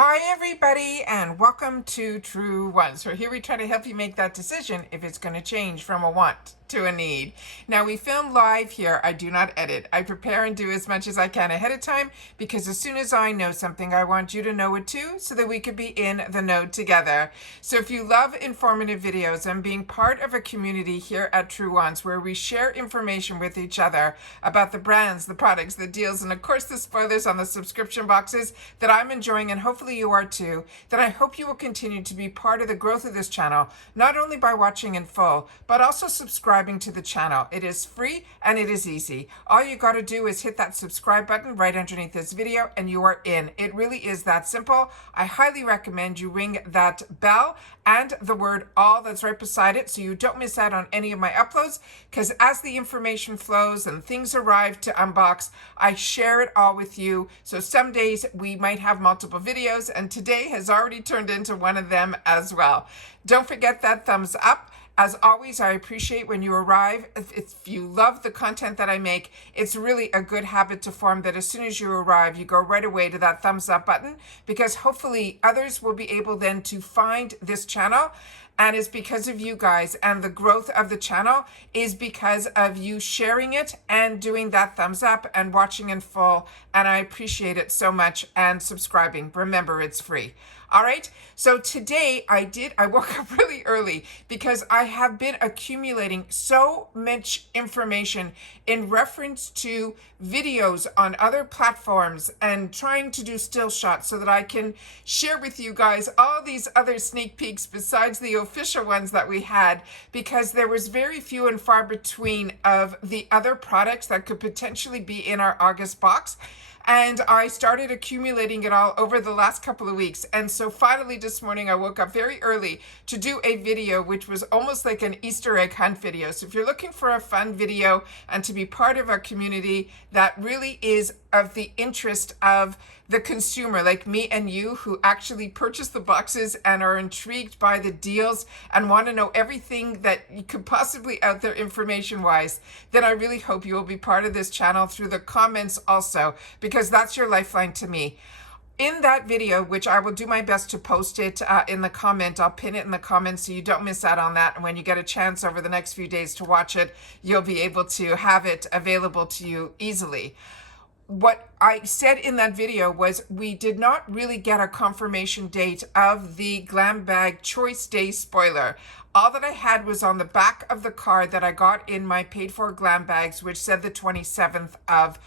Hi everybody and welcome to Truewants. So here we try to help you make that decision if it's going to change from a want to a need. Now we film live here. I do not edit. I prepare and do as much as I can ahead of time because as soon as I know something, I want you to know it too so that we could be in the know together. So if you love informative videos and being part of a community here at Truewants where we share information with each other about the brands, the products, the deals, and of course the spoilers on the subscription boxes that I'm enjoying and hopefully you are too, then I hope you will continue to be part of the growth of this channel, not only by watching in full, but also subscribing to the channel. It is free and it is easy. All you got to do is hit that subscribe button right underneath this video and you are in. It really is that simple. I highly recommend you ring that bell and the word all that's right beside it so you don't miss out on any of my uploads, because as the information flows and things arrive to unbox, I share it all with you. So some days we might have multiple videos and today has already turned into one of them as well. Don't forget that thumbs up. As always, I appreciate when you arrive. If you love the content that I make, it's really a good habit to form that as soon as you arrive, you go right away to that thumbs up button, because hopefully others will be able then to find this channel. And it's because of you guys, and the growth of the channel is because of you sharing it and doing that thumbs up and watching in full. And I appreciate it so much, and subscribing. Remember, it's free. All right. So today I woke up really early because I have been accumulating so much information in reference to videos on other platforms and trying to do still shots so that I can share with you guys all these other sneak peeks besides the official ones that we had, because there was very few and far between of the other products that could potentially be in our August box. And I started accumulating it all over the last couple of weeks. And so finally this morning I woke up very early to do a video which was almost like an Easter egg hunt video. So if you're looking for a fun video and to be part of our community that really is of the interest of the consumer like me and you, who actually purchase the boxes and are intrigued by the deals and want to know everything that you could possibly out there information wise, then I really hope you will be part of this channel through the comments also, because that's your lifeline to me. In that video, which I will do my best to post it in the comment, I'll pin it in the comments so you don't miss out on that. And when you get a chance over the next few days to watch it, you'll be able to have it available to you easily. What I said in that video was we did not really get a confirmation date of the GLAMBAG Choice Day spoiler. All that I had was on the back of the card that I got in my paid for GLAMBAGs, which said the 27th of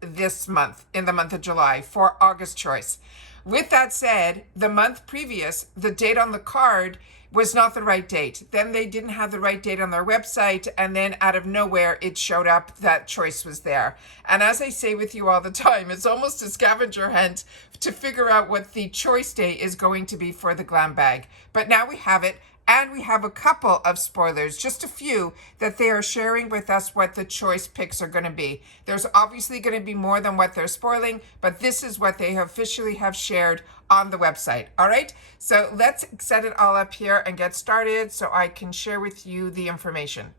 this month, in the month of July, for August choice. With that said, the month previous, the date on the card was not the right date. Then they didn't have the right date on their website, and then out of nowhere it showed up that choice was there. And as I say with you all the time, it's almost a scavenger hunt to figure out what the choice day is going to be for the GLAMBAG. But now we have it, and we have a couple of spoilers, just a few, that they are sharing with us what the choice picks are going to be. There's obviously going to be more than what they're spoiling, but this is what they officially have shared on the website. All right, so let's set it all up here and get started so I can share with you the information.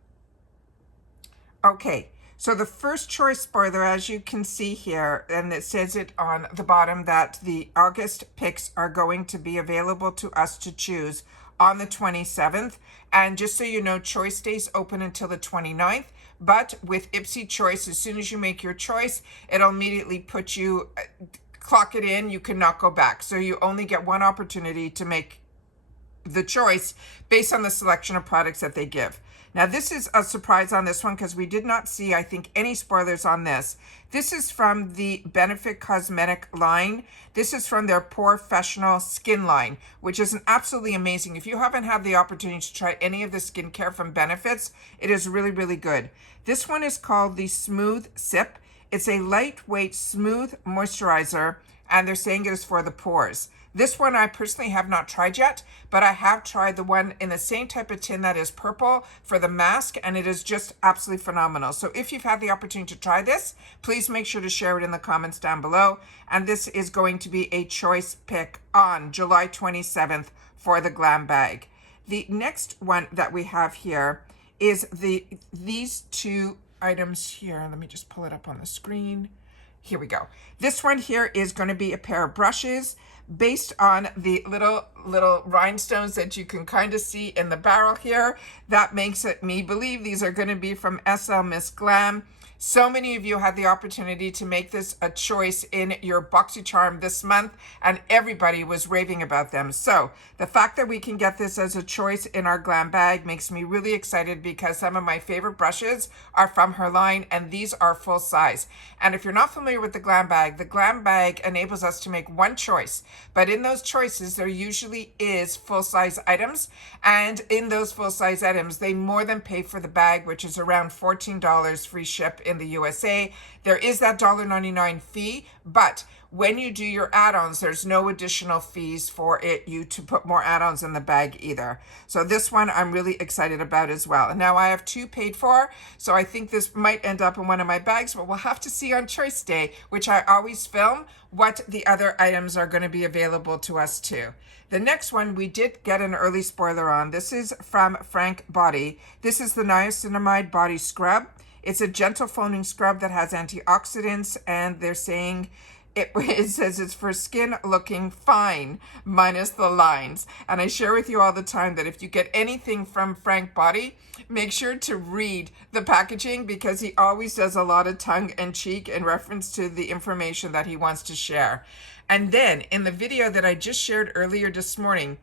Okay, so the first choice spoiler, as you can see here, and it says it on the bottom that the August picks are going to be available to us to choose on the 27th. And just so you know, choice days open until the 29th. But with IPSY choice, as soon as you make your choice, it'll immediately put you, clock it in, you cannot go back. So you only get one opportunity to make the choice based on the selection of products that they give. Now, this is a surprise on this one because we did not see, I think, any spoilers on this. This is from the Benefit Cosmetic line. This is from their Professional Skin line, which is absolutely amazing. If you haven't had the opportunity to try any of the skincare from Benefits, it is really, really good. This one is called the Smooth Sip. It's a lightweight, smooth moisturizer, and they're saying it is for the pores. This one I personally have not tried yet, but I have tried the one in the same type of tin that is purple for the mask, and it is just absolutely phenomenal. So if you've had the opportunity to try this, please make sure to share it in the comments down below. And this is going to be a choice pick on July 27th for the GLAMBAG. The next one that we have here is these two items here. Let me just pull it up on the screen. Here we go. This one here is going to be a pair of brushes based on the little rhinestones that you can kind of see in the barrel here. That makes it me believe these are going to be from SL Miss Glam. So many of you had the opportunity to make this a choice in your BoxyCharm this month, and everybody was raving about them. So the fact that we can get this as a choice in our glam bag makes me really excited, because some of my favorite brushes are from her line, and these are full size. And if you're not familiar with the glam bag enables us to make one choice, but in those choices there usually is full size items, and in those full size items they more than pay for the bag, which is around $14 free ship in the USA. There is that $1.99 fee, but when you do your add-ons, there's no additional fees for you to put more add-ons in the bag either. So this one I'm really excited about as well. And now I have 2 paid for, so I think this might end up in one of my bags, but we'll have to see on choice day, which I always film, what the other items are going to be available to us too. The next one we did get an early spoiler on. This is from Frank Body. This is the niacinamide body scrub. It's a gentle foaming scrub that has antioxidants, and they're saying it says it's for skin looking fine minus the lines. And I share with you all the time that if you get anything from Frank Body, make sure to read the packaging, because he always does a lot of tongue and cheek in reference to the information that he wants to share. And then in the video that I just shared earlier this morning,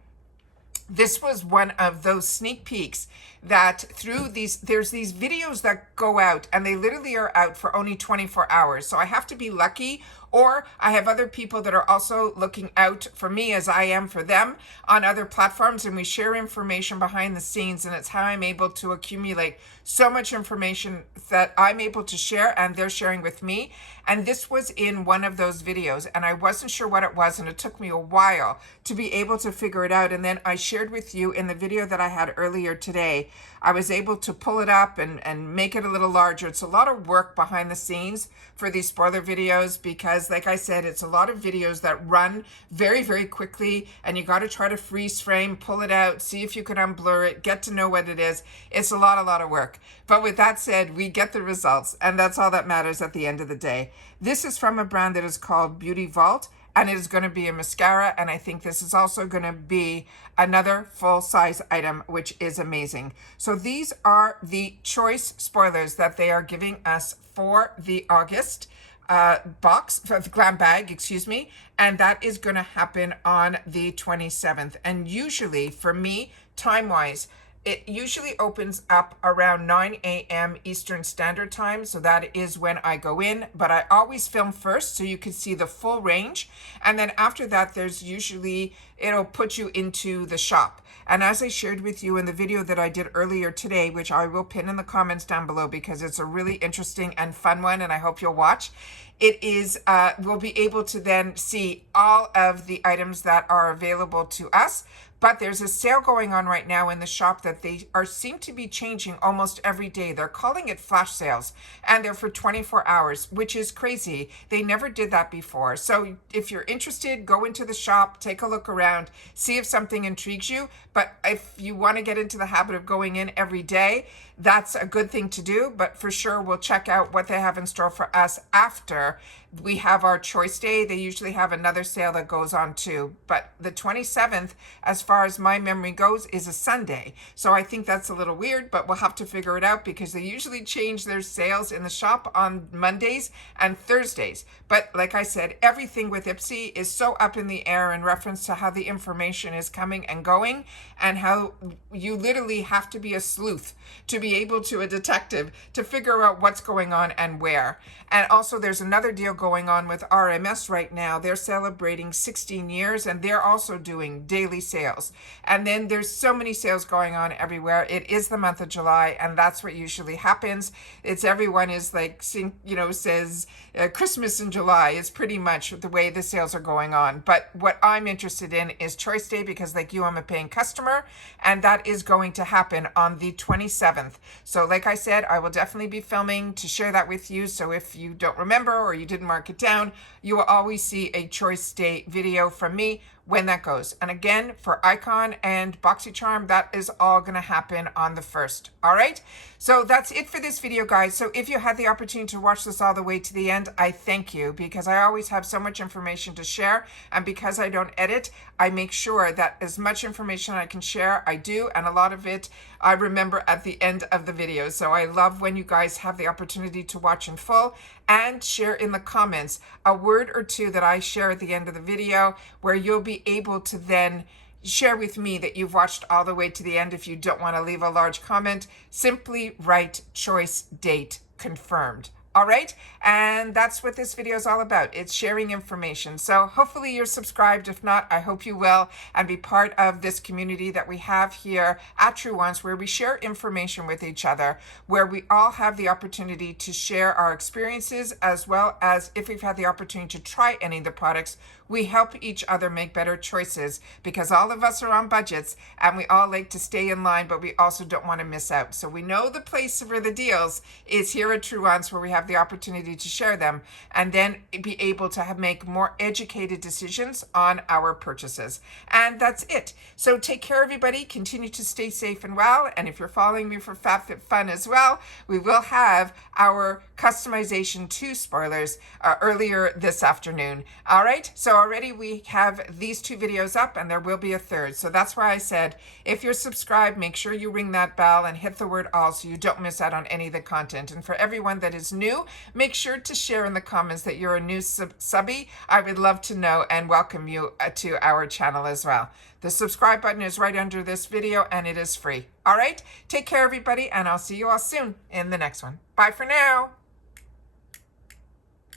this was one of those sneak peeks that there's these videos that go out, and they literally are out for only 24 hours. So I have to be lucky, or I have other people that are also looking out for me as I am for them on other platforms, and we share information behind the scenes, and it's how I'm able to accumulate so much information that I'm able to share and they're sharing with me. And this was in one of those videos, and I wasn't sure what it was, and it took me a while to be able to figure it out. And then I shared with you in the video that I had earlier today, I was able to pull it up and make it a little larger. It's a lot of work behind the scenes for these spoiler videos, because like I said, it's a lot of videos that run very, very quickly, and you got to try to freeze frame, pull it out, see if you can unblur it, get to know what it is. It's a lot of work. But with that said, we get the results, and that's all that matters at the end of the day. This is from a brand that is called Beauty Vault, and it is going to be a mascara, and I think this is also going to be another full size item, which is amazing. So these are the choice spoilers that they are giving us for the August box, for the glam bag, excuse me, and that is going to happen on the 27th. And usually for me, time wise, it usually opens up around 9 a.m. Eastern Standard Time, so that is when I go in, but I always film first so you can see the full range, and then after that there's usually, it'll put you into the shop. And as I shared with you in the video that I did earlier today, which I will pin in the comments down below because it's a really interesting and fun one, and I hope you'll watch, it is, we'll be able to then see all of the items that are available to us. But there's a sale going on right now in the shop that they seem to be changing almost every day. They're calling it flash sales, and they're for 24 hours, which is crazy. They never did that before. So if you're interested, go into the shop, take a look around, see if something intrigues you. But if you want to get into the habit of going in every day, that's a good thing to do. But for sure, we'll check out what they have in store for us after we have our choice day. They usually have another sale that goes on too. But the 27th, as far as my memory goes, is a Sunday. So I think that's a little weird, but we'll have to figure it out, because they usually change their sales in the shop on Mondays and Thursdays. But like I said, everything with IPSY is so up in the air in reference to how the information is coming and going, and how you literally have to be a sleuth to be able to, a detective, to figure out what's going on and where. And also there's another deal going on with RMS right now. They're celebrating 16 years, and they're also doing daily sales. And then there's so many sales going on everywhere. It is the month of July, and that's what usually happens. It's everyone is like, says Christmas in July is pretty much the way the sales are going on. But what I'm interested in is Choice Day, because like you, I'm a paying customer, and that is going to happen on the 27th. So like I said, I will definitely be filming to share that with you. So if you don't remember or you didn't mark it down, you will always see a Choice Day video from me when that goes. And again, for Icon and BoxyCharm, that is all going to happen on the 1st. All right. So that's it for this video, guys. So if you had the opportunity to watch this all the way to the end, I thank you, because I always have so much information to share. And because I don't edit, I make sure that as much information I can share, I do. And a lot of it I remember at the end of the video. So I love when you guys have the opportunity to watch in full and share in the comments a word or two that I share at the end of the video, where you'll be able to then share with me that you've watched all the way to the end. If you don't want to leave a large comment, simply write choice date confirmed. All right, and that's what this video is all about. It's sharing information. So hopefully you're subscribed. If not, I hope you will, and be part of this community that we have here at Truewants, where we share information with each other, where we all have the opportunity to share our experiences, as well as if we've had the opportunity to try any of the products, we help each other make better choices, because all of us are on budgets and we all like to stay in line, but we also don't want to miss out. So we know the place for the deals is here at Truewants, where we have the opportunity to share them and then be able to make more educated decisions on our purchases. And that's it. So take care, everybody. Continue to stay safe and well. And if you're following me for FabFitFun as well, we will have our customization 2 spoilers earlier this afternoon. All right, so already we have these 2 videos up, and there will be a third. So that's why I said, if you're subscribed, make sure you ring that bell and hit the word all, so you don't miss out on any of the content. And for everyone that is new, make sure to share in the comments that you're a new subby. I would love to know and welcome you to our channel as well. The subscribe button is right under this video, and it is free. All right, take care, everybody, and I'll see you all soon in the next one. Bye for now.